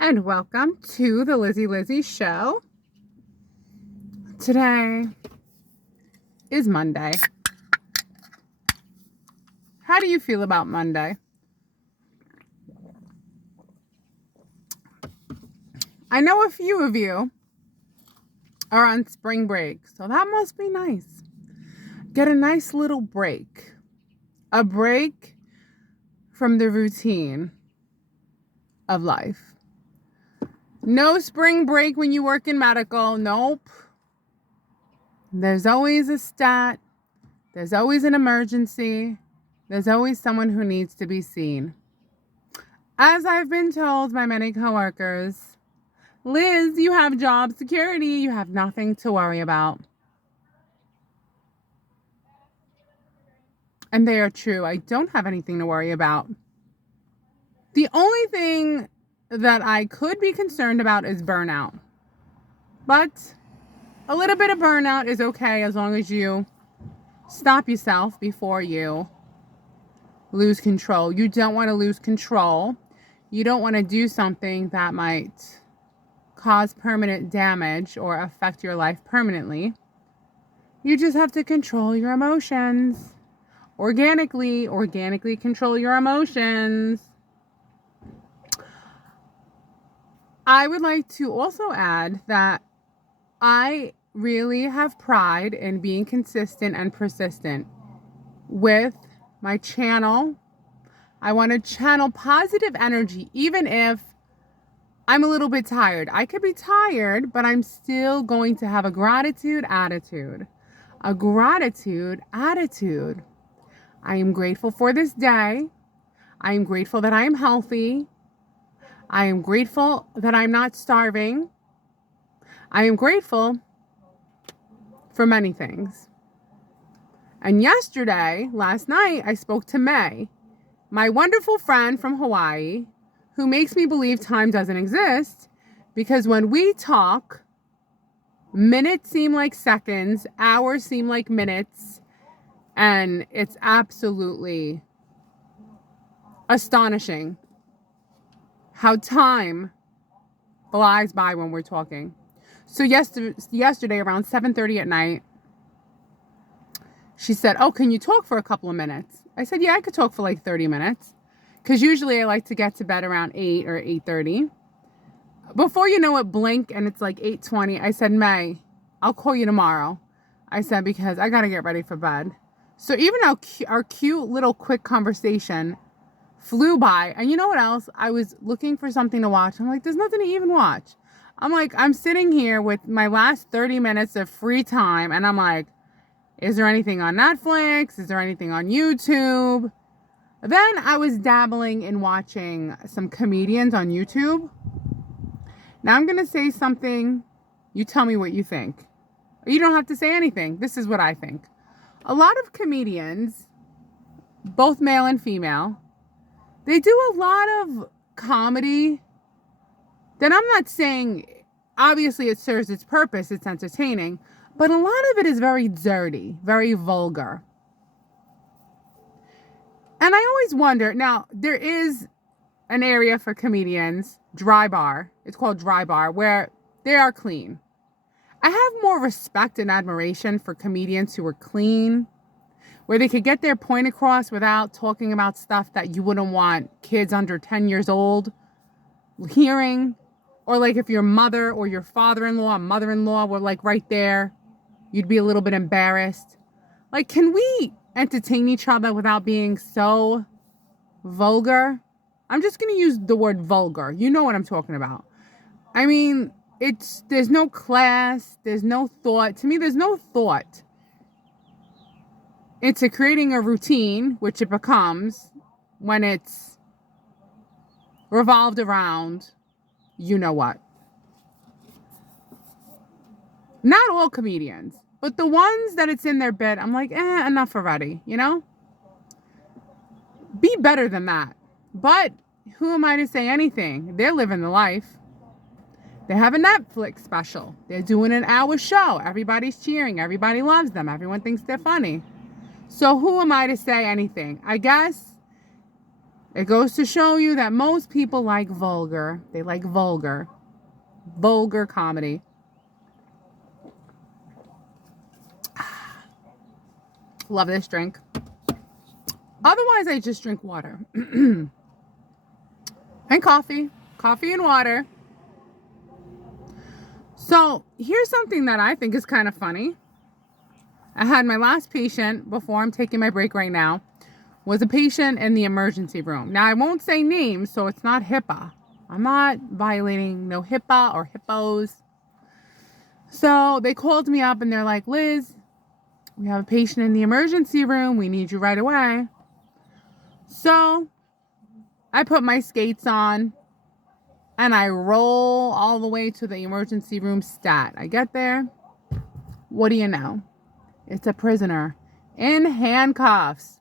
And welcome to the Lizzie Show. Today is Monday. How do you feel about Monday? I know a few of you are on spring break, so that must be nice. Get a nice little break. A break from the routine of life. No spring break when you work in medical. Nope. There's always a stat. There's always an emergency. There's always someone who needs to be seen. As I've been told by many coworkers, Liz, you have job security. You have nothing to worry about. And they are true. I don't have anything to worry about. The only thing that I could be concerned about is burnout. But a little bit of burnout is okay as long as you stop yourself before you lose control. You don't want to lose control. You don't want to do something that might cause permanent damage or affect your life permanently. You just have to control your emotions. Organically control your emotions. I would like to also add that I really have pride in being consistent and persistent with my channel. I want to channel positive energy, even if I'm a little bit tired. I could be tired, but I'm still going to have a gratitude attitude. A gratitude attitude. I am grateful for this day. I am grateful that I am healthy. I am grateful that I'm not starving. I am grateful for many things. And last night, I spoke to May, my wonderful friend from Hawaii, who makes me believe time doesn't exist, because when we talk, minutes seem like seconds, hours seem like minutes, and it's absolutely astonishing how time flies by when we're talking. So yesterday around 7:30 at night, she said, "Oh, can you talk for a couple of minutes?" I said, "Yeah, I could talk for like 30 minutes." Because usually I like to get to bed around 8 or 8:30. Before you know it, blink, and it's like 8:20. I said, "May, I'll call you tomorrow." I said, because I got to get ready for bed. So even our cute little quick conversation flew by. And you know what else? I was looking for something to watch. I'm like, there's nothing to even watch. I'm like, I'm sitting here with my last 30 minutes of free time. And I'm like, is there anything on Netflix? Is there anything on YouTube? Then I was dabbling in watching some comedians on YouTube. Now I'm going to say something. You tell me what you think. You don't have to say anything. This is what I think. A lot of comedians, both male and female, they do a lot of comedy that I'm not saying, obviously it serves its purpose, it's entertaining, but a lot of it is very dirty, very vulgar. And I always wonder, now there is an area for comedians, Dry Bar, it's called Dry Bar, where they are clean. I have more respect and admiration for comedians who are clean, where they could get their point across without talking about stuff that you wouldn't want kids under 10 years old hearing. Or like if your mother or your father-in-law and mother-in-law were like right there, you'd be a little bit embarrassed. Like, can we entertain each other without being so vulgar? I'm just going to use the word vulgar. You know what I'm talking about. I mean, there's no class, there's no thought. To me, there's no thought into creating a routine, which it becomes when it's revolved around you know what. Not all comedians, but the ones that it's in their bed, I'm like, enough already, you know? Be better than that. But who am I to say anything? They're living the life. They have a Netflix special. They're doing an hour show. Everybody's cheering. Everybody loves them. Everyone thinks they're funny. So who am I to say anything? I guess It goes to show you that most people like vulgar. They like vulgar comedy. Love this drink. Otherwise, I just drink water. And coffee. Coffee and water. So here's something that I think is kind of funny. I had my last patient, before I'm taking my break right now, was a patient in the emergency room. Now, I won't say names, so it's not HIPAA. I'm not violating no HIPAA or hippos. So they called me up and they're like, Liz, we have a patient in the emergency room. We need you right away. So I put my skates on and I roll all the way to the emergency room stat. I get there. What do you know? It's a prisoner in handcuffs.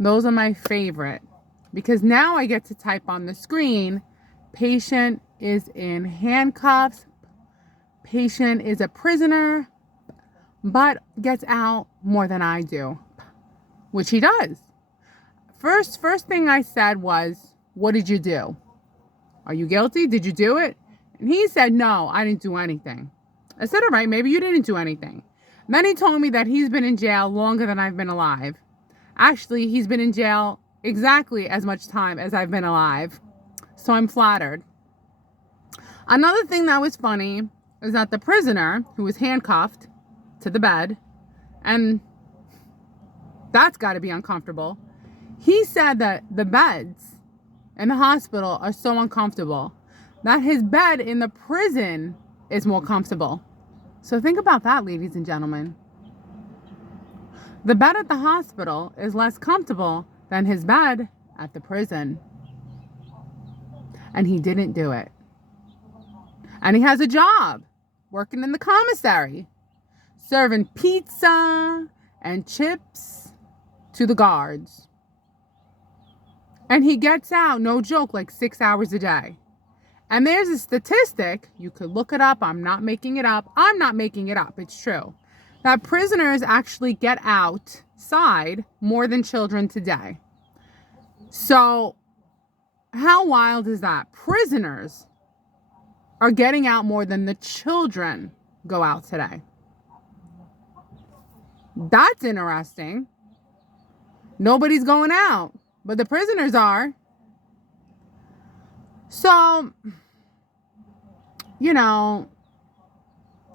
Those are my favorite because now I get to type on the screen, patient is in handcuffs. Patient is a prisoner, but gets out more than I do, which he does. First thing I said was, what did you do? Are you guilty? Did you do it? And he said, no, I didn't do anything. I said, all right, maybe you didn't do anything. Then he told me that he's been in jail longer than I've been alive. Actually, he's been in jail exactly as much time as I've been alive. So I'm flattered. Another thing that was funny is that the prisoner, who was handcuffed to the bed, and that's got to be uncomfortable, he said that the beds in the hospital are so uncomfortable that his bed in the prison is more comfortable. So think about that, ladies and gentlemen. The bed at the hospital is less comfortable than his bed at the prison. And he didn't do it. And he has a job working in the commissary, serving pizza and chips to the guards. And he gets out, no joke, like 6 hours a day. And there's a statistic, you could look it up, I'm not making it up, it's true, that prisoners actually get outside more than children today. So how wild is that? Prisoners are getting out more than the children go out today. That's interesting. Nobody's going out, but the prisoners are. So,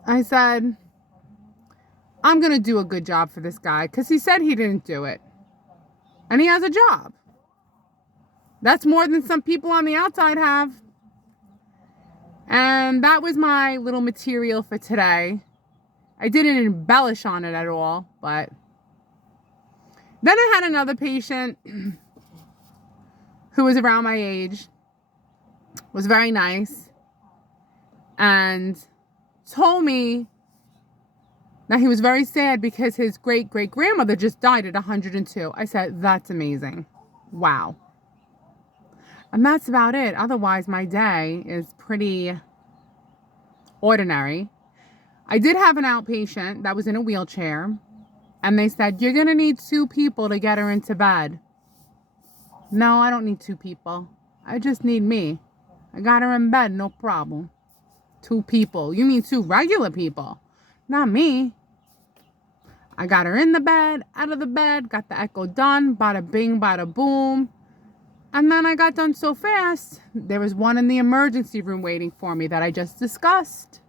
I said, I'm going to do a good job for this guy because he said he didn't do it. And he has a job. That's more than some people on the outside have. And that was my little material for today. I didn't embellish on it at all, but then I had another patient who was around my age, was very nice, and told me that he was very sad because his great-great-grandmother just died at 102. I said, that's amazing. Wow. And that's about it. Otherwise, my day is pretty ordinary. I did have an outpatient that was in a wheelchair, and they said, you're going to need 2 people to get her into bed. No, I don't need 2 people. I just need me. I got her in bed, no problem. 2 people. You mean 2 regular people? Not me. I got her in the bed, out of the bed, got the echo done, bada bing, bada boom. And then I got done so fast, there was one in the emergency room waiting for me that I just discussed.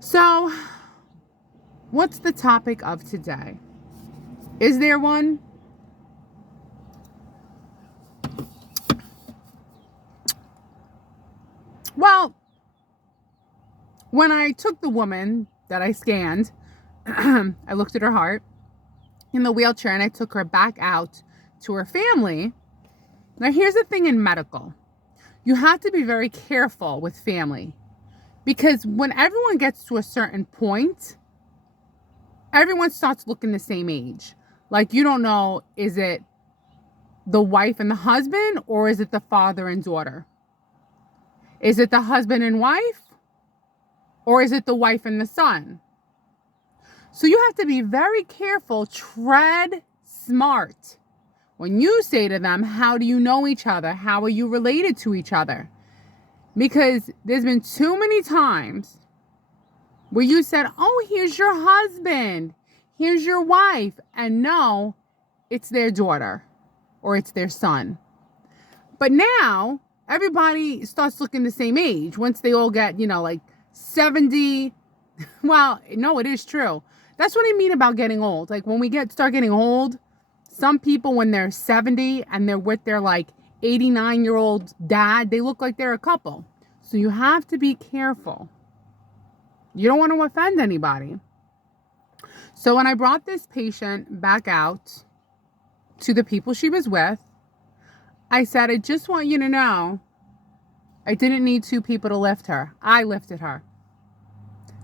So, what's the topic of today? Is there one? Well, when I took the woman that I scanned, I looked at her heart in the wheelchair and I took her back out to her family. Now, here's the thing in medical. You have to be very careful with family because when everyone gets to a certain point, everyone starts looking the same age. Like, you don't know, is it the wife and the husband or is it the father and daughter? Is it the husband and wife or is it the wife and the son? So you have to be very careful, tread smart when you say to them, how do you know each other? How are you related to each other? Because there's been too many times where you said, oh, here's your husband, here's your wife, and no, it's their daughter or it's their son. But now everybody starts looking the same age once they all get, like 70. Well, no, it is true. That's what I mean about getting old. Like when we start getting old, some people when they're 70 and they're with their 89-year-old dad, they look like they're a couple. So you have to be careful. You don't want to offend anybody. So when I brought this patient back out to the people she was with, I said, I just want you to know, I didn't need 2 people to lift her. I lifted her.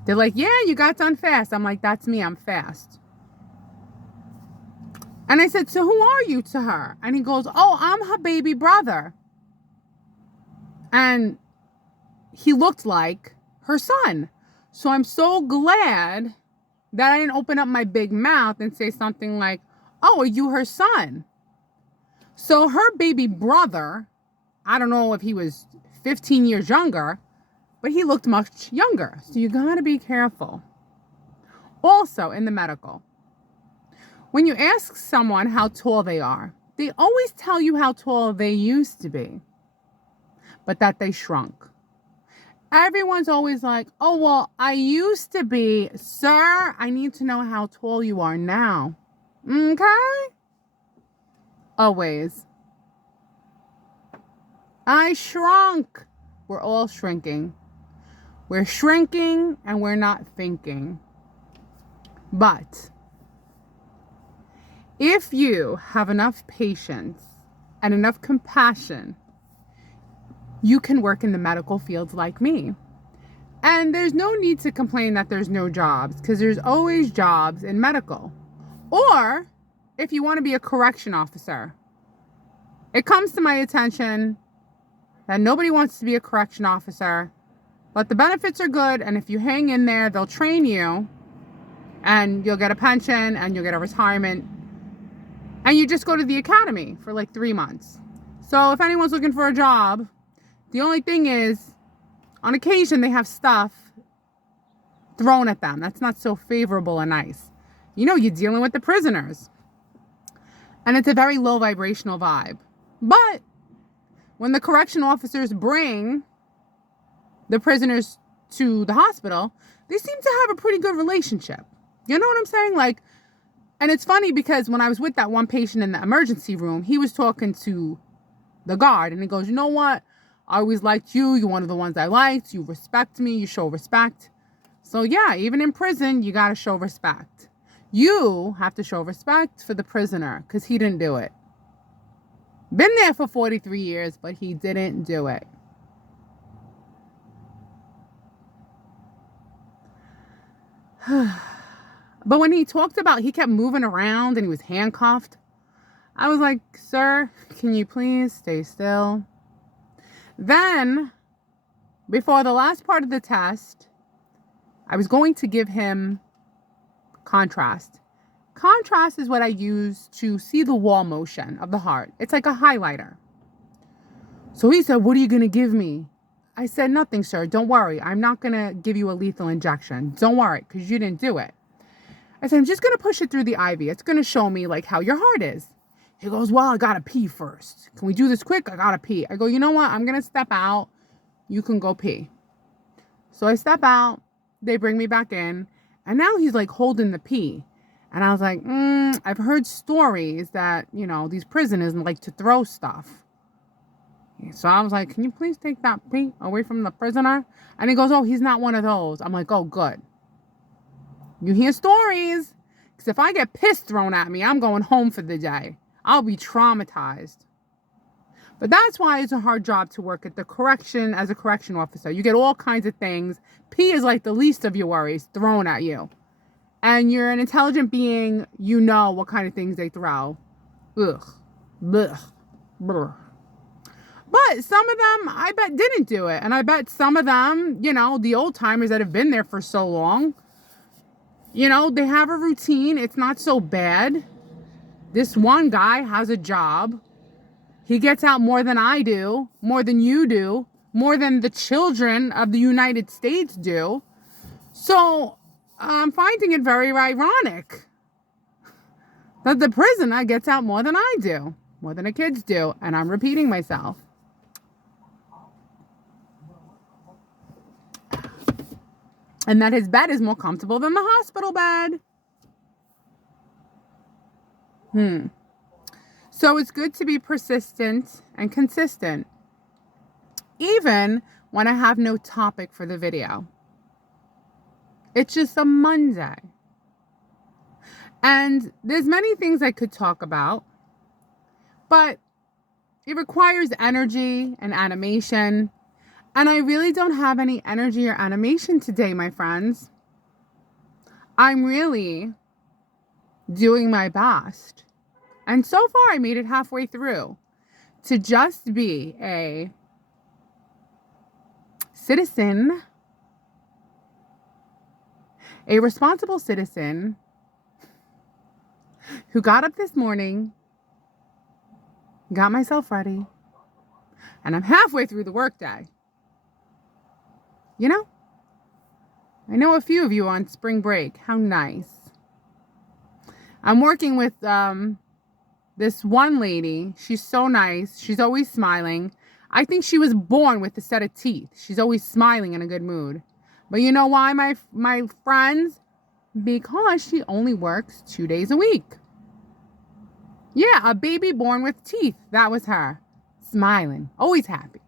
They're like, yeah, you got done fast. I'm like, that's me. I'm fast. And I said, so who are you to her? And he goes, oh, I'm her baby brother. And he looked like her son. So I'm so glad that I didn't open up my big mouth and say something like, oh, are you her son? So her baby brother, I don't know if he was 15 years younger, but he looked much younger. So you got to be careful. Also in the medical, when you ask someone how tall they are, they always tell you how tall they used to be, but that they shrunk. Everyone's always like, oh, well, I used to be. Sir, I need to know how tall you are now. Okay? Always. I shrunk. We're all shrinking. We're shrinking and we're not thinking. But if you have enough patience and enough compassion, you can work in the medical field like me. And there's no need to complain that there's no jobs, because there's always jobs in medical. Or if you want to be a correction officer, it comes to my attention that nobody wants to be a correction officer, but the benefits are good. And if you hang in there, they'll train you and you'll get a pension and you'll get a retirement. And you just go to the academy for 3 months. So if anyone's looking for a job, the only thing is, on occasion, they have stuff thrown at them. That's not so favorable and nice. You're dealing with the prisoners. And it's a very low vibrational vibe. But when the correction officers bring the prisoners to the hospital, they seem to have a pretty good relationship. You know what I'm saying? And it's funny because when I was with that one patient in the emergency room, he was talking to the guard and he goes, you know what? I always liked you. You're one of the ones I liked. You respect me. You show respect. So yeah, even in prison, you got to show respect. You have to show respect for the prisoner because he didn't do it. Been there for 43 years, but he didn't do it. But when he talked about, he kept moving around and he was handcuffed. I was like, sir, can you please stay still? Then, before the last part of the test, I was going to give him contrast. Contrast is what I use to see the wall motion of the heart. It's like a highlighter. So he said, what are you going to give me? I said, nothing, sir. Don't worry. I'm not going to give you a lethal injection. Don't worry, because you didn't do it. I said, I'm just going to push it through the IV. It's going to show me how your heart is. He goes, well, I got to pee first. Can we do this quick? I got to pee. I go, you know what? I'm going to step out. You can go pee. So I step out. They bring me back in. And now he's holding the pee. And I was like, I've heard stories that, these prisoners like to throw stuff. So I was like, can you please take that pee away from the prisoner? And he goes, oh, he's not one of those. I'm like, oh, good. You hear stories. Because if I get piss thrown at me, I'm going home for the day. I'll be traumatized. But that's why it's a hard job to work at the correction as a correction officer. You get all kinds of things. Pee is the least of your worries thrown at you. And you're an intelligent being, you know what kind of things they throw. Ugh. Blech. Brr. But some of them, I bet, didn't do it. And I bet some of them, the old timers that have been there for so long, they have a routine. It's not so bad. This one guy has a job. He gets out more than I do, more than you do, more than the children of the United States do. So I'm finding it very ironic that the prisoner gets out more than I do, more than the kids do. And I'm repeating myself. And that his bed is more comfortable than the hospital bed. So it's good to be persistent and consistent, even when I have no topic for the video. It's just a Monday. And there's many things I could talk about, but it requires energy and animation. And I really don't have any energy or animation today, my friends. I'm really doing my best. And so far, I made it halfway through to just be a citizen, a responsible citizen who got up this morning, got myself ready, and I'm halfway through the workday. You know? I know a few of you on spring break. How nice. I'm working with this one lady. She's so nice. She's always smiling. I think she was born with a set of teeth. She's always smiling in a good mood. But you know why, my friends? Because she only works 2 days a week. Yeah, a baby born with teeth. That was her. Smiling. Always happy.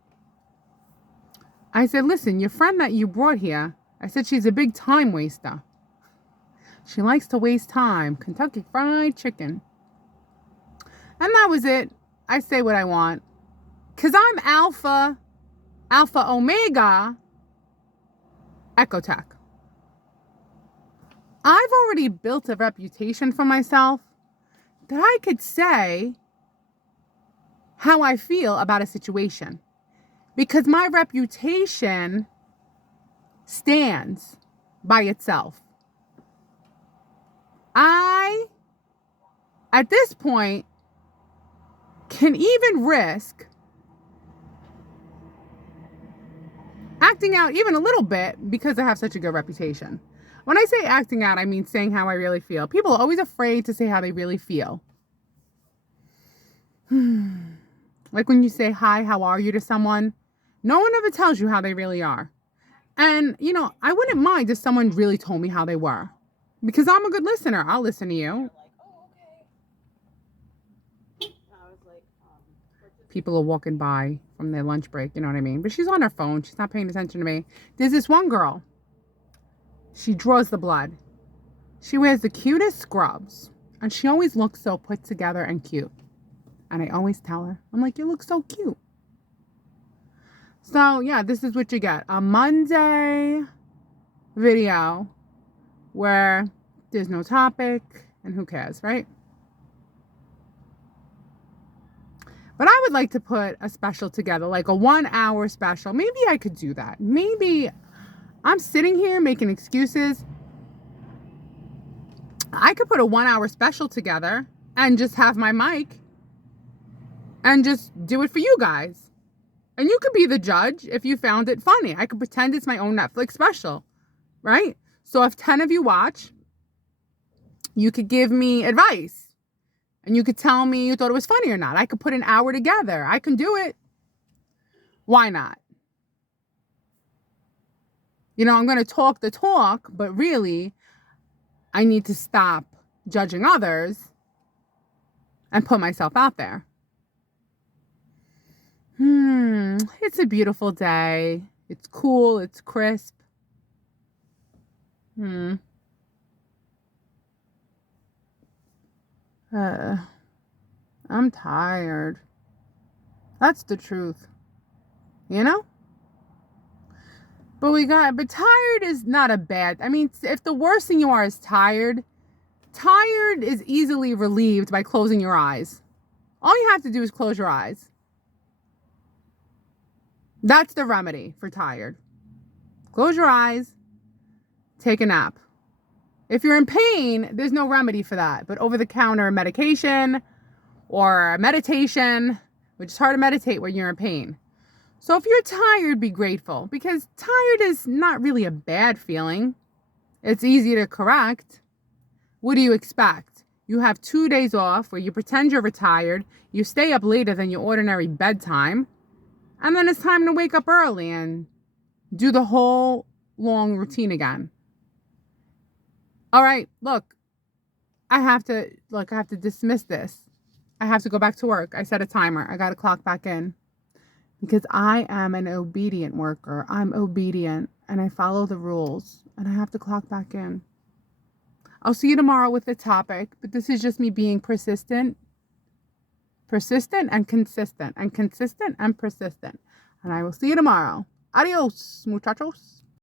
I said, listen, your friend that you brought here, I said she's a big time waster. She likes to waste time. Kentucky Fried Chicken. And that was it. I say what I want. Because I'm Alpha Omega, Ecotech. I've already built a reputation for myself that I could say how I feel about a situation. Because my reputation stands by itself. I, at this point, can even risk acting out even a little bit because I have such a good reputation. When I say acting out, I mean saying how I really feel. People are always afraid to say how they really feel. Like when you say, hi, how are you to someone, no one ever tells you how they really are. And, you know, I wouldn't mind if someone really told me how they were. Because I'm a good listener. I'll listen to you. People are walking by from their lunch break, you know what I mean? But she's on her phone. She's not paying attention to me. There's this one girl. She draws the blood. She wears the cutest scrubs. And she always looks so put together and cute. And I always tell her, I'm like, you look so cute. So, yeah, this is what you get. A Monday video where there's no topic and who cares, right? But I would like to put a special together, like a 1 hour special. Maybe I could do that. Maybe I'm sitting here making excuses. I could put a 1 hour special together and just have my mic and just do it for you guys. And you could be the judge if you found it funny. I could pretend it's my own Netflix special, right? So if 10 of you watch, you could give me advice. And you could tell me you thought it was funny or not. I could put an hour together. I can do it. Why not? You know, I'm going to talk the talk, but really, I need to stop judging others and put myself out there. It's a beautiful day. It's cool. It's crisp. I'm tired. That's the truth. You know? But tired is not a bad, I mean, if the worst thing you are is tired is easily relieved by closing your eyes. All you have to do is close your eyes. That's the remedy for tired. Close your eyes, take a nap. If you're in pain, there's no remedy for that. But over-the-counter medication or meditation, which is hard to meditate when you're in pain. So if you're tired, be grateful, because tired is not really a bad feeling. It's easy to correct. What do you expect? You have 2 days off where you pretend you're retired, you stay up later than your ordinary bedtime, and then it's time to wake up early and do the whole long routine again. All right, look, I have to dismiss this. I have to go back to work. I set a timer. I got to clock back in because I am an obedient worker. I'm obedient and I follow the rules and I have to clock back in. I'll see you tomorrow with the topic, but this is just me being persistent and consistent and persistent. And I will see you tomorrow. Adios, muchachos.